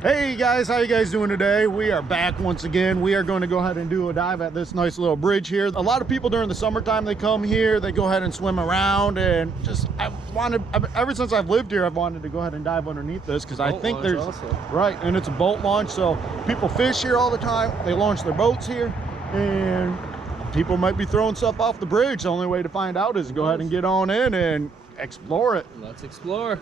Hey guys, how you guys doing today? We are back once again. We are going to go ahead and do a dive at this nice little bridge here. A lot of people during the summertime, they come here, they go ahead and swim around, and just ever since I've lived here, I've wanted to go ahead and dive underneath this because I think there's right, and it's a boat launch, so people fish here all the time. They launch their boats here, and people might be throwing stuff off the bridge. The only way to find out is to go ahead and get on in and explore it. Let's explore.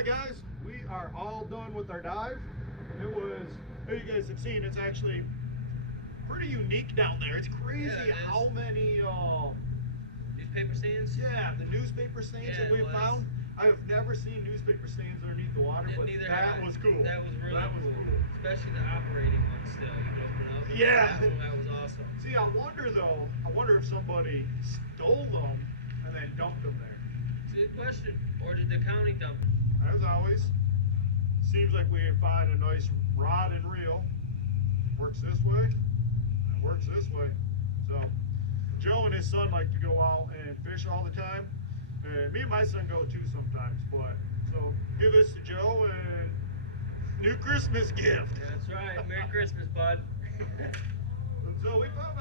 right, guys, we are all done with our dive. It was, as you guys have seen, it's actually pretty unique down there. It's crazy how many newspaper stains. Yeah, the newspaper stains that we found. I have never seen newspaper stains underneath the water, but that was cool. That was really cool. Especially the operating one still. You can open up. Yeah. That was awesome. See, I wonder if somebody stole them and then dumped them there. It's a good question. Or did the county dump them? As always, seems like we find a nice rod and reel. Works this way, and works this way. So, Joe and his son like to go out and fish all the time. And me and my son go too sometimes, but so give this to Joe and new Christmas gift. That's right. Merry Christmas, bud. So we found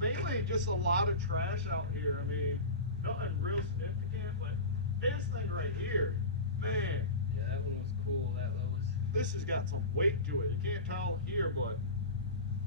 mainly just a lot of trash out here. I mean, nothing real significant, but this thing right here, man. Yeah, that one was cool. That was. This has got some weight to it. You can't tell here, but.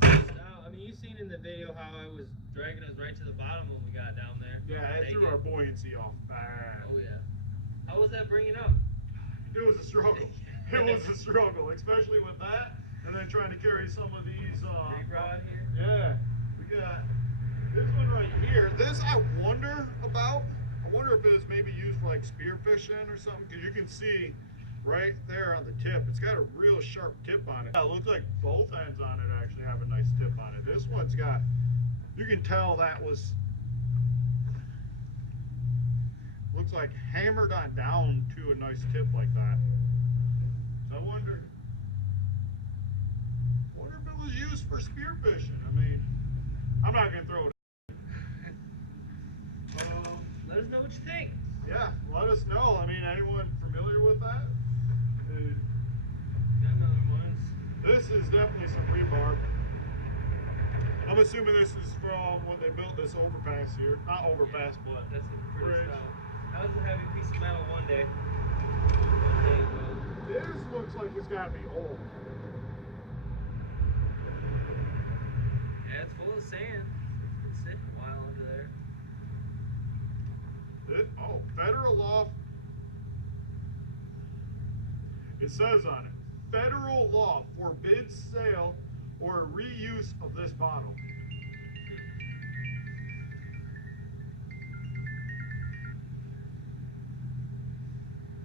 I mean, you've seen in the video how I was dragging us right to the bottom when we got down there. Yeah, it threw our buoyancy off. Oh yeah. How was that bringing up? It was a struggle. It was a struggle, especially with that, and then trying to carry some of these. Big rod here. Yeah, we got this one right here. This I wonder about. I wonder if it's maybe used for like spear fishing or something, because you can see right there on the tip, it's got a real sharp tip on it. It looks like both ends on it actually have a nice tip on it. This one's got, you can tell that was, looks like hammered on down to a nice tip like that. So I wonder if it was used for spear fishing. I mean, I'm not gonna throw it. Let us know what you think. Yeah, let us know. I mean, anyone familiar with that? Got another ones. This is definitely some rebar. I'm assuming this is from when they built this overpass here. Not overpass, but that's a pretty bridge. style. That was a heavy piece of metal one day. This looks like it's gotta be old. Yeah, it's full of sand. It's been sitting a while under there. Federal law. It says on it, federal law forbids sale or reuse of this bottle.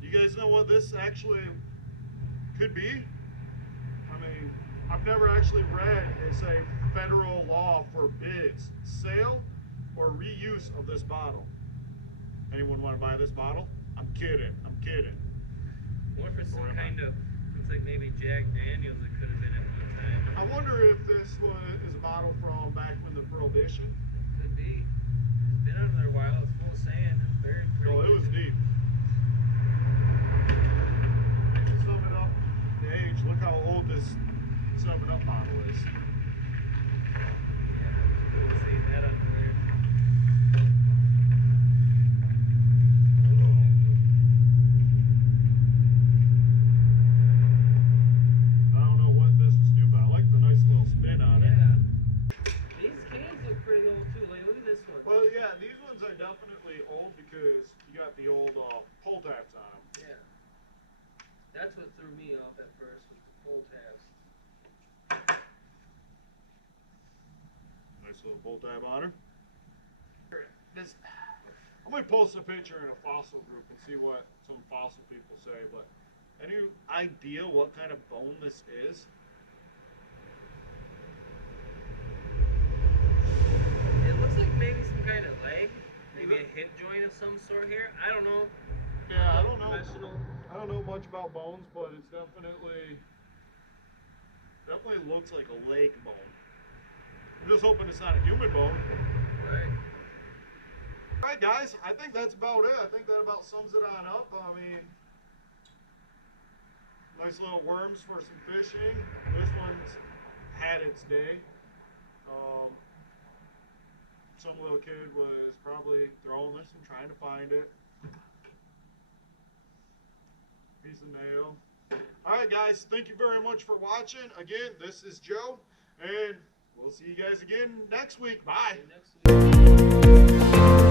You guys know what this actually could be? I mean, I've never actually read it say federal law forbids sale or reuse of this bottle. Anyone want to buy this bottle? I'm kidding. I'm kidding. I wonder if it's some kind of, looks like maybe Jack Daniels it could have been at one time. I wonder if this one is a bottle from back when the Prohibition. It could be. It's been under there a while. It's full of sand. It's very pretty. Oh, it was deep. To sum it up, the age. Look how old this 7-Up bottle is. Yeah, cool seeing that under there. Well, yeah, these ones are definitely old because you got the old pull tabs on them. Yeah. That's what threw me off at first was the pull tabs. Nice little pull tab on her. I'm going to post a picture in a fossil group and see what some fossil people say, but any idea what kind of bone this is? It looks like maybe some kind of leg, maybe a hip joint of some sort here. I don't know. Yeah, I don't know. I don't know much about bones, but it's definitely looks like a leg bone. I'm just hoping it's not a human bone. Right. All right, guys. I think that's about it. I think that about sums it on up. I mean, nice little worms for some fishing. This one's had its day. Some little kid was probably throwing this and trying to find it. Piece of nail. Alright guys, thank you very much for watching. Again, this is Joe, and we'll see you guys again next week. Bye. Next week.